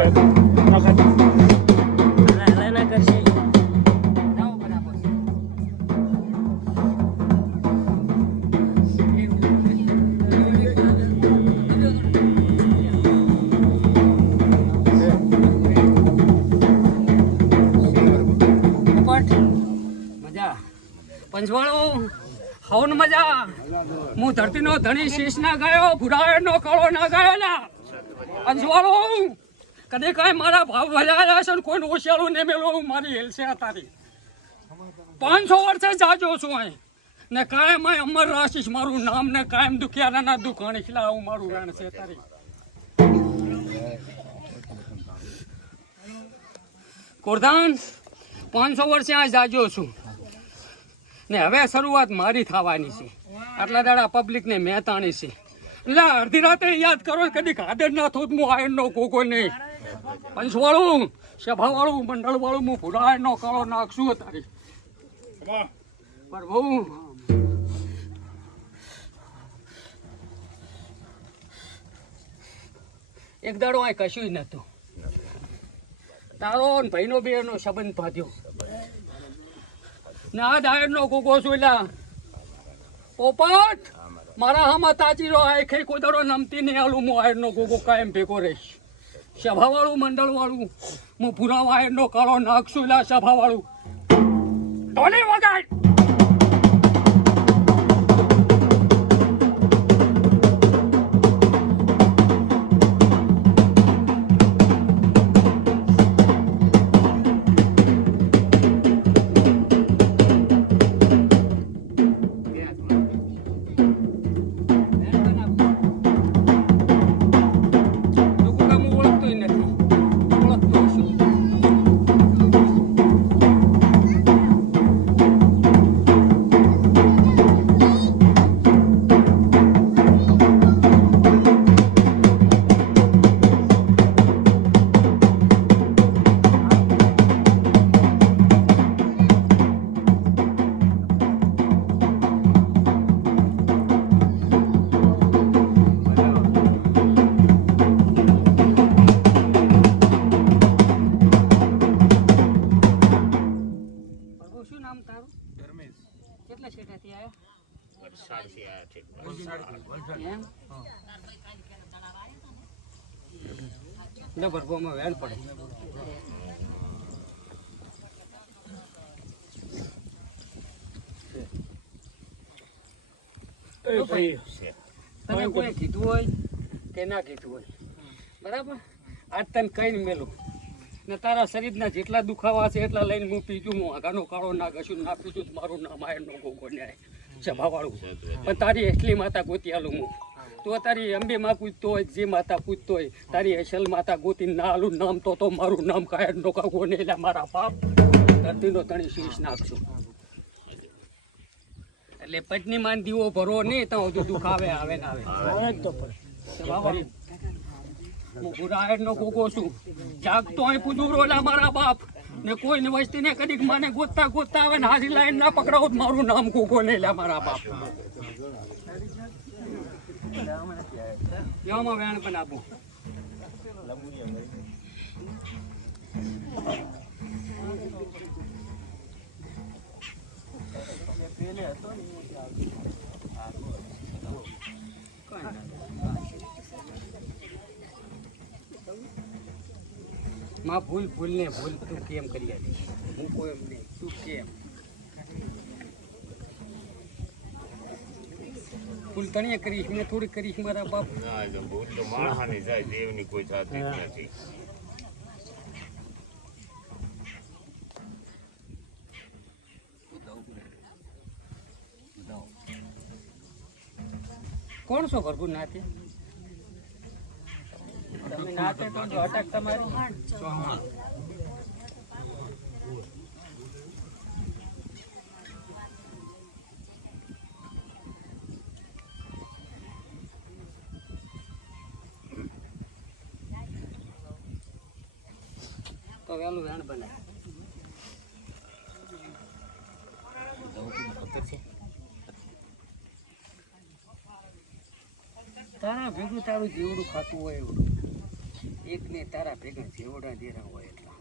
પંચવાળો હવન મજા હું ધરતીનો ધણી શીશ ના ગયો ભુરાયણનો કળો ના ગયો ના પંચવાળો કદી કઈ મારા ભાવ ભર્યા છે ને કોઈ ઓશિયાળું ને મેલો મારી હેલશે તારી 500 વર્ષે જાજો છું અહીં ને કાયમ અમર રાશિશ મારું નામ ને કાયમ દુખિયાના ના દુખાણી ખીલા હું મારું રાણ છે તારી કોરધાન 500 વર્ષે આ જાજો છું ને હવે શરૂઆત મારી થવાની છે આટલા દાડા પબ્લિકને મહેતાણી છે એટલે અડધી રાતે યાદ કરો કદી હાજર ના થતું હું આયનનો કોકો નહીં પંચવાળું સભાવાળું મંડળવાળું હું ભુરાયણનો કાળો નાખશું તારી પ્રભુ એક દાડો આ કશું નતું તારો ને ભાઈનો બેનો સંબંધ બાંધ્યો ના દાયણનો કોકો છું એટલે પોપટ મારા હામાં તાજી રો આ ખઈ કોઈ દાડો નમતી નહીં આલું હું આયરનો કોકો કાયમ ભેગો રહીશ સભાવાળું મંડળવાળું હું પૂરા આયરનો કાળો નાખશું એટલે સભાવાળું ઢોલી વગાડ ભરવામાં વેણ પડે તને કોઈ કીધું હોય કે ના કીધું હોય બરાબર આજ તને કઈ મેલું ને તારા શરીરના જેટલા દુખાવા છે એટલા લઈને હું પીજું હું આગાનો કાળો ના ઘસું ના પીજું મારું નામ આયરનો ગોગો ન્યાય સભાવાળું પણ તારી એટલી માતા ગોતી આલું હું તો તારી અંબે માં પૂછતો હોય જે માતા પૂછતો હોય તારી અસલ માતા ગોતી ના આલું નામ તો મારું નામ કાયરનો કાગો ને એટલે મારા બાપ ધરતીનો તણી શીશ નાખશું એટલે પત્ની માન દીવો ભરો નહીં તો બધું દુખાવે આવે ને આવે હું ભુરાયણનો ગોગો છું જાગતો અહીં પૂજું રોલા મારા બાપ ને કોઈને વસ્તી ને કદીક માને ગોતતા ગોતતા આવે ને હારી લાઈન ના પકડાવો મારું નામ ગોગો નહીં લે મારા બાપ યામાં વેણ પણ આપું માં ભૂલ ભૂલ ને ભૂલ તું કેમ કરી હતી હું કોઈ એમ નહીં તું કેમ ભૂલ તણીએ કરીશ મેં થોડી કરીશ મારા બાપ ભૂલ તો માણસની જાય દેવની કોઈ થતી નથી કોણ છો ભરગું નાતે તમે નાતે તો અટક તમારી તો વેલું વેણ બનાય તારા ભેગું તારું જેવડું ખાતું હોય એવડું એક ને તારા ભેગા જેવડા દેરા હોય એટલા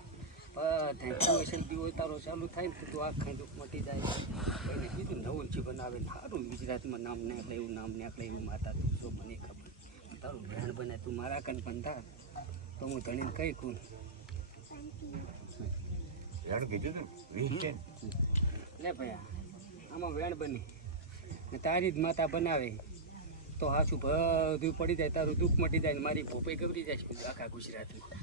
બધા કોઈશન બી હોય તારો ચાલુ થાય ને તો તું આખા દુઃખ મટી જાય એને કીધું નવું જ બનાવે ને સારું ગુજરાતમાં નામ નાખલે એવું નામ નાખલે એવું માતા તું જો મને ખબર તારું ભેણ બને તું મારા કન પણ થા તો હું ધણીને કઈ કહું યાર કીધું ને વીસ છે લે ભાઈ આમાં વેણ બની ને તારી જ માતા બનાવે તો હાચું બધું પડી જાય તારું દુઃખ મટી જાય ને મારી ભોપાઈ ગબરી જાય છે આખા ગુજરાતમાં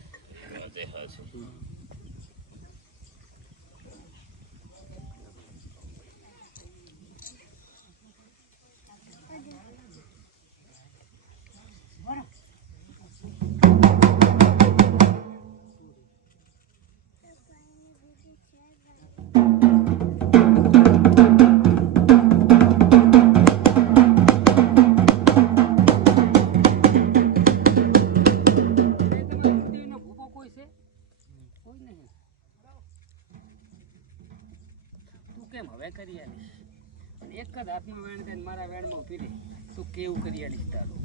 કેમ હવે કરી આલીશ એક જ હાથમાં વેણ દે મારા વેણમાં ઉભી રહી તું કેવું કરી આલીશ તારું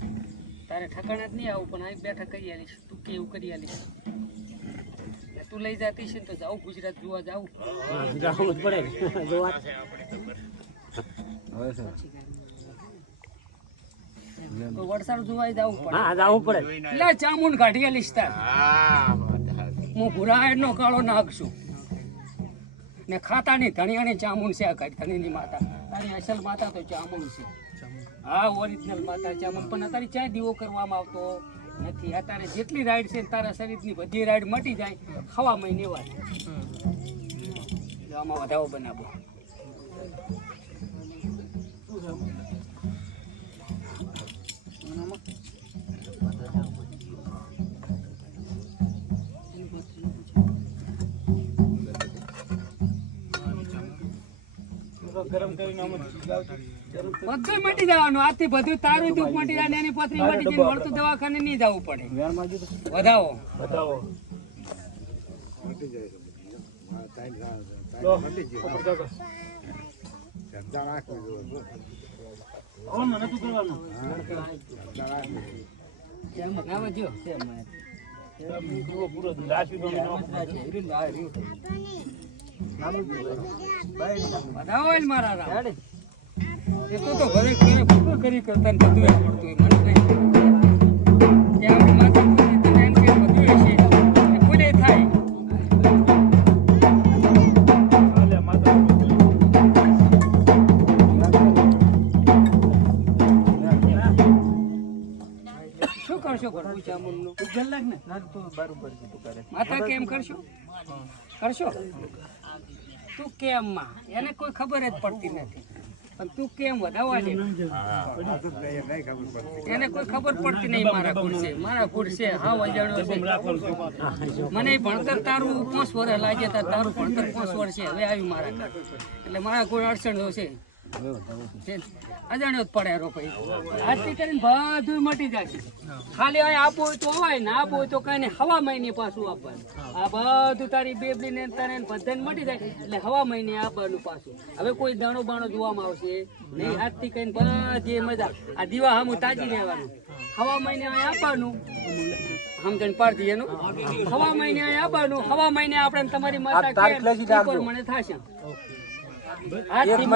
તારે ઠકાણા જ નહીં આવું પણ આ બેઠા કરી આલીશ તું કેવું કરી આલીશ ને તું લઈ જતી છે ને તો જાઉં ગુજરાત જોવા જાઉં જવું જ પડે જોવા તો વડસાડ જોવા જવું પડે હા જવું પડે લે ચામુંડ કાઢી આલીશ તાર હું ભૂરાયનો કાળો નાખશું ને ખાતાની ધણિયાની ચામુંડ છે આ ધણીની માતા તારી અસલ માતા તો ચામુંડ છે હા ઓરિજિનલ માતા ચામુંડ પણ અત્યારે ચાય દીવો કરવામાં આવતો નથી અત્યારે જેટલી રાઈડ છે તારા શરીરની બધી રાઈડ મટી જાય હવા મહિને વાત આમાં વધાવો બનાવો ગરમ કરીને બધું મટી જવાનું આથી બધું તારું દુઃખ મટી જાય ને એની પથરી મટી જાય વળતું દવાખાને નહીં જવું પડે વધાવો બતાવો મારા રામ એ તો ઘરે ઘરે ભૂકો કરી કરતા બધું આવડતું હોય મને નહીં કે આપણી માતા પૂરી તને એમ કે બધું હશે એ પૂરે થાય શું કરશો ભરવું ચામુંડનું માતા કેમ કરશો તું કેમ માં એને કોઈ ખબર જ પડતી નથી પણ તું કેમ વધાવવા દે એને કોઈ ખબર પડતી નહીં મારા ગુણ છે હા અજાણ્યો છે મને ભણતર તારું 5 વર્ષ લાગે તારું ભણતર 5 વર્ષ છે હવે આવ્યું મારા ઘર એટલે મારા ગુણ અડચણો છે અજાણ્યો જ પડે રો ભાઈ આજથી કરીને બધું મટી જાય ખાલી અહીં આપવું હોય તો અવાય ને આપવું હોય તો કઈ ને હવા મહિને પાછું આપવાનું આ બધું તારી બેબલી ને તારે બધાને મટી જાય એટલે હવા મહિને આપવાનું પાછું હવે કોઈ દાણો બાણો જોવામાં આવશે નહીં આજથી કઈ બધી મજા આ દીવા હમું તાજી રહેવાનું હવા મહિને અહીં આપવાનું સમજણ પાડતી એનું હવા મહિને અહીં આપવાનું હવા મહિને આપણે તમારી માતા કે મને થશે આજથી